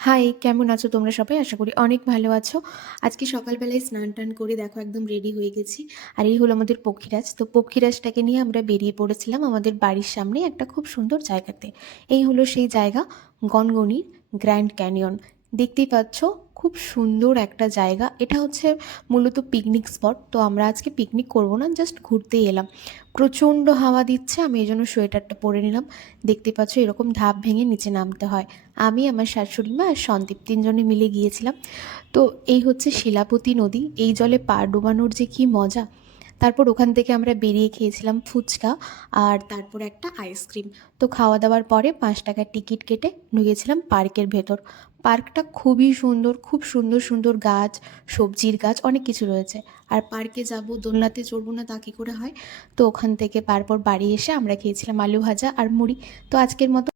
High, কেমন আছো তোমরা সবাই? আশা করি অনেক ভালো আছো। আজকে সকালবেলায় স্নান-টান করে দেখো একদম রেডি হয়ে গেছি। আর এই হলো আমাদের পক্ষীরাজ। তো পক্ষীরাজটাকে নিয়ে আমরা বেরিয়ে পড়েছিলাম আমাদের বাড়ির সামনে একটা খুব সুন্দর জায়গাতে। এই হলো সেই জায়গা, গনগনির গ্র্যান্ড ক্যানিয়ন। দেখতেই পাচ্ছ খুব সুন্দর একটা জায়গা। এটা হচ্ছে মূলত পিকনিক স্পট। তো আমরা আজকে পিকনিক করব না, জাস্ট ঘুরতেই এলাম। প্রচণ্ড হাওয়া দিচ্ছে, আমি এই জন্য সোয়েটারটা পরে নিলাম। দেখতে পাচ্ছ এরকম ধাপ ভেঙে নিচে নামতে হয়। আমি, আমার শাশুড়ি মা আর সন্দীপ তিনজনে মিলে গিয়েছিলাম। তো এই হচ্ছে শিলাবতী নদী, এই জলে পা ডোবানোর যে কী মজা! তারপর ওখান থেকে আমরা বেরিয়ে খেয়েছিলাম ফুচকা আর তারপর একটা আইসক্রিম। তো খাওয়া দাওয়ার পরে 5 টাকার টিকিট কেটে ঢুকেছিলাম পার্কের ভেতর। পার্কটা খুবই সুন্দর, খুব সুন্দর সুন্দর গাছ, সবজির গাছ, অনেক কিছু রয়েছে। আর পার্কে যাব, দোলনাতে চড়বো না তা কী করে হয়? তো ওখান থেকে তারপর বাড়ি এসে আমরা খেয়েছিলাম আলু ভাজা আর মুড়ি। তো আজকের মতো